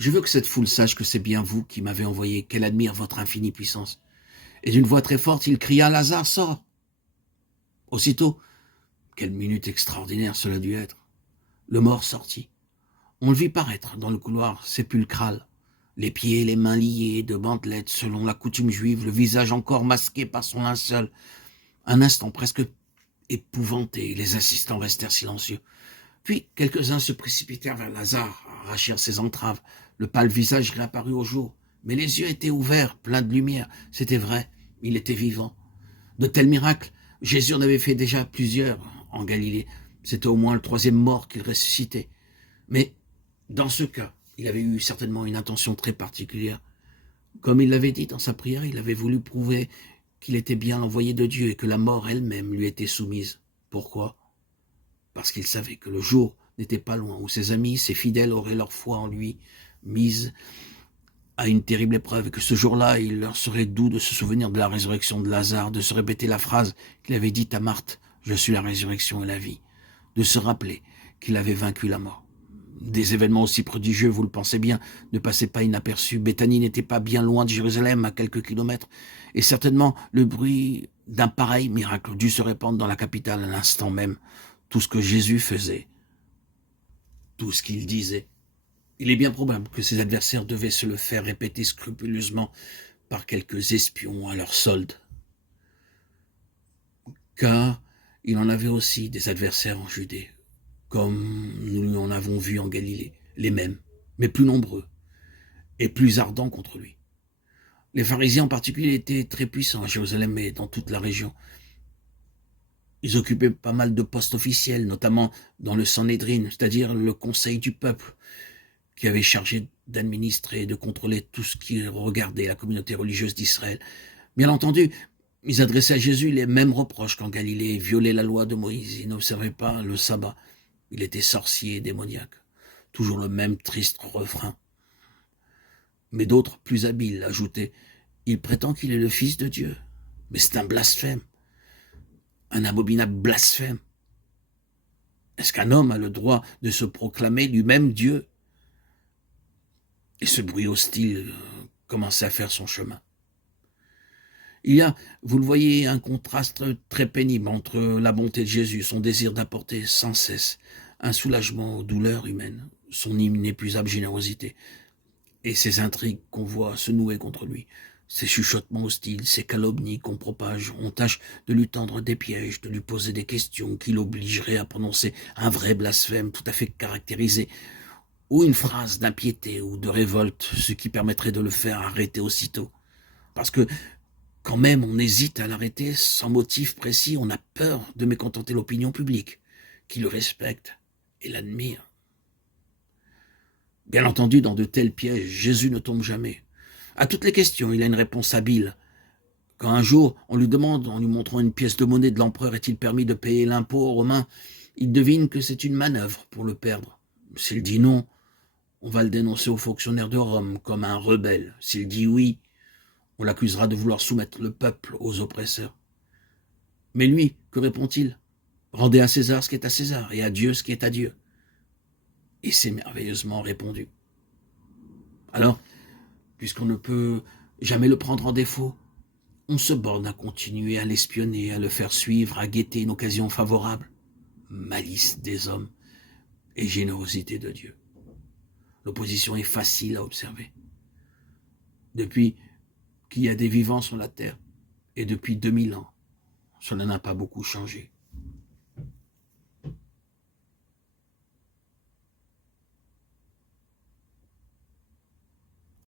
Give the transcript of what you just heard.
Je veux que cette foule sache que c'est bien vous qui m'avez envoyé, qu'elle admire votre infinie puissance. » Et d'une voix très forte, il cria, « Lazare, sors !» Aussitôt, quelle minute extraordinaire cela dut être. Le mort sortit. On le vit paraître dans le couloir sépulcral, les pieds et les mains liés de bandelettes selon la coutume juive, le visage encore masqué par son linceul. Un instant presque épouvanté, les assistants restèrent silencieux. Puis quelques-uns se précipitèrent vers Lazare, arrachèrent ses entraves. Le pâle visage réapparut au jour, mais les yeux étaient ouverts, pleins de lumière. C'était vrai, il était vivant. De tels miracles, Jésus en avait fait déjà plusieurs en Galilée. C'était au moins le 3e mort qu'il ressuscitait. Mais dans ce cas, il avait eu certainement une intention très particulière. Comme il l'avait dit dans sa prière, il avait voulu prouver qu'il était bien l'envoyé de Dieu et que la mort elle-même lui était soumise. Pourquoi ? Parce qu'il savait que le jour n'était pas loin où ses amis, ses fidèles auraient leur foi en lui mise à une terrible épreuve et que ce jour-là, il leur serait doux de se souvenir de la résurrection de Lazare, de se répéter la phrase qu'il avait dite à Marthe, « Je suis la résurrection et la vie », de se rappeler qu'il avait vaincu la mort. Des événements aussi prodigieux, vous le pensez bien, ne passaient pas inaperçus. Béthanie n'était pas bien loin de Jérusalem, à quelques kilomètres, et certainement le bruit d'un pareil miracle dut se répandre dans la capitale à l'instant même. Tout ce que Jésus faisait, tout ce qu'il disait, il est bien probable que ses adversaires devaient se le faire répéter scrupuleusement par quelques espions à leur solde. Car il en avait aussi des adversaires en Judée, comme nous en avons vu en Galilée, les mêmes, mais plus nombreux et plus ardents contre lui. Les pharisiens en particulier étaient très puissants à Jérusalem et dans toute la région. Ils occupaient pas mal de postes officiels, notamment dans le Sanhédrin, c'est-à-dire le conseil du peuple, qui avait chargé d'administrer et de contrôler tout ce qui regardait la communauté religieuse d'Israël. Bien entendu, ils adressaient à Jésus les mêmes reproches qu'en Galilée, violaient la loi de Moïse, ils n'observaient pas le sabbat, il était sorcier et démoniaque. Toujours le même triste refrain. Mais d'autres, plus habiles, ajoutaient, « Il prétend qu'il est le Fils de Dieu, mais c'est un blasphème. Un abominable blasphème. Est-ce qu'un homme a le droit de se proclamer lui-même Dieu ?» Et ce bruit hostile commençait à faire son chemin. Il y a, vous le voyez, un contraste très pénible entre la bonté de Jésus, son désir d'apporter sans cesse un soulagement aux douleurs humaines, son inépuisable générosité, et ces intrigues qu'on voit se nouer contre lui. Ces chuchotements hostiles, ces calomnies qu'on propage, on tâche de lui tendre des pièges, de lui poser des questions qui l'obligeraient à prononcer un vrai blasphème tout à fait caractérisé, ou une phrase d'impiété ou de révolte, ce qui permettrait de le faire arrêter aussitôt. Parce que quand même on hésite à l'arrêter sans motif précis, on a peur de mécontenter l'opinion publique, qui le respecte et l'admire. Bien entendu, dans de tels pièges, Jésus ne tombe jamais. À toutes les questions, il a une réponse habile. Quand un jour, on lui demande, en lui montrant une pièce de monnaie de l'empereur, est-il permis de payer l'impôt aux Romains, il devine que c'est une manœuvre pour le perdre. S'il dit non, on va le dénoncer aux fonctionnaires de Rome comme un rebelle. S'il dit oui, on l'accusera de vouloir soumettre le peuple aux oppresseurs. Mais lui, que répond-il ? Rendez à César ce qui est à César et à Dieu ce qui est à Dieu. Et c'est merveilleusement répondu. Alors, puisqu'on ne peut jamais le prendre en défaut, on se borne à continuer à l'espionner, à le faire suivre, à guetter une occasion favorable. Malice des hommes et générosité de Dieu. L'opposition est facile à observer. Depuis qu'il y a des vivants sur la terre, et depuis 2000 ans, cela n'a pas beaucoup changé.